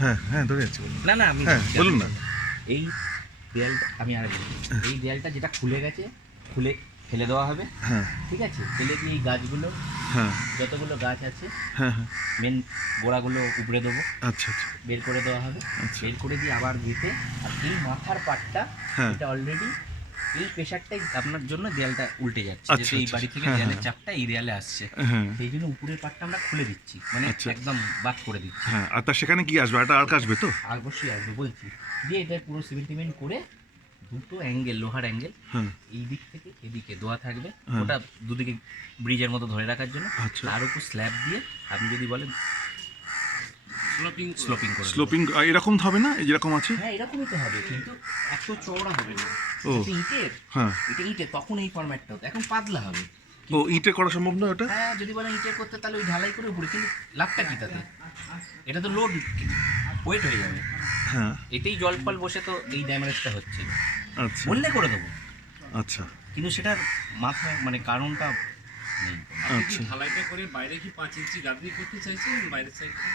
হ্যাঁ হ্যাঁ ধরে যাচ্ছি, বলুন। না না আমি হ্যাঁ বলুন না। এই দেয়ালটা আমি আর বলি, এই দেয়ালটা যেটা খুলে গেছে খুলে ফেলে দেওয়া হবে। হ্যাঁ ঠিক আছে, ফেলে দিয়ে এই গাছগুলো, হ্যাঁ যতগুলো গাছ আছে হ্যাঁ হ্যাঁ মেন গোড়াগুলো উপড়ে দেবো, আচ্ছা আচ্ছা বের করে দেওয়া হবে। আচ্ছা। বের করে দিয়ে আবার গেঁথে, আর এই মাথার পাটটা হ্যাঁ। এটা অলরেডি এই প্রেশারটাই আপনার জন্য দেয়ালটা উল্টে যাচ্ছে, আচ্ছা, যেহেতু এই আচ্ছা, বাড়ি থেকে হ্যাঁ, দেয়ালের হ্যাঁ। চাপটা এই দেয়ালে আসছে, হ্যাঁ সেই জন্য উপরের পাটটা আমরা খুলে দিচ্ছি, মানে আচ্ছা। একদম বাদ করে দিচ্ছি। হ্যাঁ, আর তার সেখানে কি আসবে, একটা আর্ক আসবে তো? আর অবশ্যই আসবে বলছি, দিয়ে এটা পুরো সিমেন্ট টিমেন্ট করে দুটো অ্যাঙ্গেল, লোহার অ্যাঙ্গেল হ্যাঁ এই দিক থেকে এদিকে দেওয়া থাকবে, হ্যাঁ। ওটা দুদিকে ব্রিজের মতো ধরে রাখার জন্য। আচ্ছা। তার উপর স্ল্যাব দিয়ে আপনি যদি বলেন স্লোপিং করে দেবো। স্লোপিং এরকম হবে না, এই যেরকম আছে? হ্যাঁ এরকমই তো হবে, কিন্তু এত চওড়া হবে না। ও। এটা ইটের, হ্যাঁ। এটা ইটের, তখন এই ফরম্যাটটা হতো, এখন পাতলা হবে। ও, ইটে করা সম্ভব না ওটা? হ্যাঁ যদি বলেন ইটের করতে তাহলে ওই ঢালাই করে উপরে, কিন্তু লাভটা কি তাতে? এটা তো লোড ওয়েট হয়ে যাবে। হ্যাঁ এতেই জল ফল বসে তো এই ড্যামেজটা হচ্ছে। আচ্ছা বললে করে দেবো, আচ্ছা কিন্তু সেটার মাথায় মানে কারণটা নেই। আচ্ছা। ঢালাইটা করে বাইরে কি 5 ইঞ্চি গাঁথনি করতে চাইছেন বাইরের সাইডে?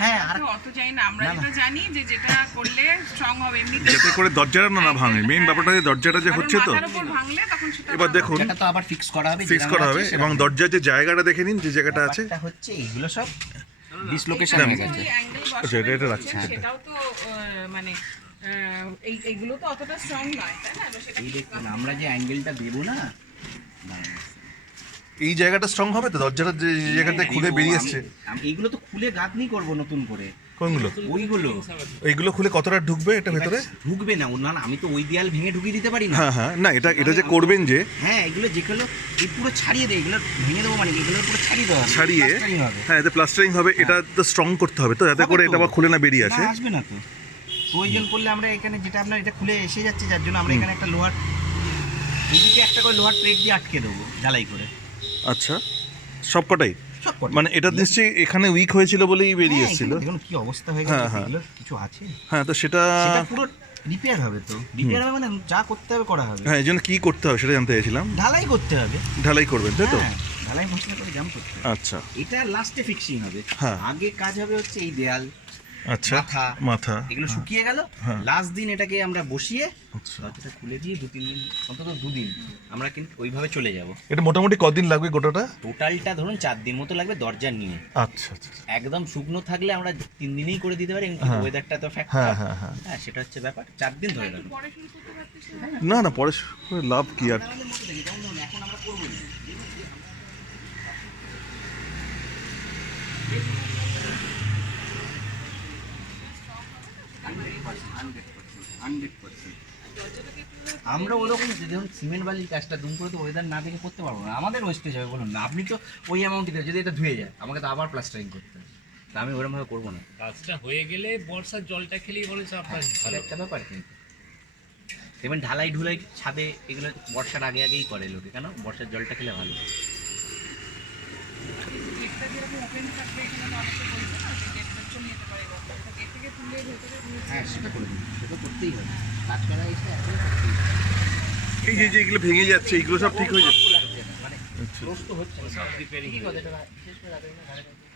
হ্যাঁ আর আমরা অত জানি না, আমরা না, না। যেটা জানি যে যেটা করলে স্ট্রং হবে এমনিতে। যাতে করে দরজাটা না ভাঙে, মেইন ব্যাপারটা যে দরজাটা যে হচ্ছে তো। মাথার উপর ভাঙলে তখন সেটা এবার ভালো। দেখুন, সেটা তো আবার ফিক্স করা হবে, ফিক্স যেরকম করা আছে হবে, সেরকম। এবং দরজার যে জায়গাটা দেখে নিন, যে জায়গাটা আছে। ব্যাপারটা হচ্ছে এইগুলো সব ডিসলোকেশন এখানে হয়ে যে গেছে। ওই অ্যাঙ্গেল আচ্ছা, এটা বসানো রাখছি, হচ্ছে, এটা। সেটাও তো মানে এইগুলো তো অতটা স্ট্রং নয়, তাই না? এবার সেটা এই দেখুন আমরা যে অ্যাঙ্গেলটা দেবো না, এই জায়গাটা স্ট্রং হবে তো, দরজাটা যে জায়গাটা খুলে বেরিয়ে আসছে। এইগুলো তো খুলে গাঁথনি করবো নতুন করে। কোনগুলো? ওইগুলো এইগুলো খুলে কতটা ঢুকবে এটা ভেতরে? ঢুকবে না, না না, আমি তো ওই দেয়াল ভেঙে ঢুকিয়ে দিতে পারি না। হ্যাঁ হ্যাঁ, না এটা এটা যে করবেন যে হ্যাঁ এগুলো যেগুলো এই পুরো ছাড়িয়ে দেয়, এগুলো ভেঙে দেবো মানে এগুলো পুরো ছাড়িয়ে দেওয়া হবে, ছাড়িয়ে, plastering হবে। হ্যাঁ এতে প্লাস্টারিং হবে, এটা তো স্ট্রং করতে হবে তো, যাতে হবে করে তো। এটা আবার খুলে না বেরিয়ে আসে। না, আসবে না তো, প্রয়োজন পড়লে আমরা এখানে যেটা আপনার এটা খুলে এসে যাচ্ছে, যার জন্য আমরা এখানে একটা লোহার, এইদিকে একটা করে লোহার প্লেট দিয়ে আটকে দেবো ঢালাই করে। আচ্ছা, সবকটাই? সব কটা। মানে এটা নিশ্চয়ই এখানে উইক হয়েছিল বলেই বেরিয়ে হ্যাঁ, এসেছিল। এখানে দেখুন কি অবস্থা হয়ে গেছে, হ্যাঁ, হ্যাঁ। এগুলো কিছু আছে, হ্যাঁ, তো সেটা সেটা পুরো রিপেয়ার হবে, তো রিপেয়ার হবে মানে যা করতে হবে করা হবে। হ্যাঁ, এই জন্য কী করতে হবে সেটা জানতে চাইছিলাম। ঢালাই করতে হবে। ঢালাই করবেন তাই তো? হ্যাঁ, ঢালাই মশলা করে জাম করতে হবে। আচ্ছা এটা লাস্টে ফিক্সিং হবে। হ্যাঁ। আগে কাজ হবে হচ্ছে এই দেয়াল, আচ্ছা, মাথা, মাথা এগুলো শুকিয়ে গেল, হ্যাঁ। লাস্ট দিন এটাকে আমরা বসিয়ে আচ্ছা। দরজাটা খুলে দিয়ে 2-3 দিন, অন্তত 2 দিন আমরা কিন্তু ওইভাবে চলে যাব। এটা মোটামুটি কদিন লাগবে গোটাটা? টোটালটা ধরুন 4 দিন মতো লাগবে দরজা নিয়ে। আচ্ছা আচ্ছা। একদম শুকনো থাকলে আমরা 3 দিনেই করে দিতে পারি, কিন্তু হ্যাঁ। ওয়েদারটা তো হ্যাঁ ফ্যাক্টর। হ্যাঁ হ্যাঁ। হ্যাঁ সেটা হচ্ছে ব্যাপার, 4 দিন ধরে রাখুন। পরে শুরু করতে পারতিস না? না না, পরে করে লাভ কি আর। আমাদের মধ্যে দেখি, যেমন ধরুন এখন আমরা করবো না। আমরা ওরকম যখন সিমেন্ট বালির কাজটা দুম করে তো ওয়েদার না দেখে করতে পারবো না, আমাদের ওয়েস্টেজ হবে বলুন না। আপনি তো ওই অ্যামাউন্টই দেবেন, যদি এটা ধুয়ে যায় আমাকে তো আবার প্লাস্টারিং করতে হবে, তা আমি ওরকমভাবে করবো না। কাজটা হয়ে গেলে বর্ষার জলটা খেলেই বলেছে আপনার ভালো একটা ব্যাপার, কিন্তু দেখবেন ঢালাই ঢুলাই ছাদে এগুলো বর্ষার আগে আগেই করে লোকে, কেন? বর্ষার জলটা খেলে ভালো। গেটটা যেরকম ওপেন থাকবে, এখানে তো অনেকে বলছে না যে গেটটা চলে যেতে পারে, গেট থেকে তুলে ভেতরে হ্যাঁ সেটা করে দিন, সেটা করতেই হবে, কাজ করা এসে এখন করতেই হবে। এই যে যেগুলো ভেঙে যাচ্ছে এইগুলো সব ঠিক হয়ে যাচ্ছে? মানে আচ্ছা। রোজ তো হচ্ছে না, সব রিপেয়ারিং ঠিকই কথা, এটা বিশেষ করে রাতের বেলা ঘরে থাকলে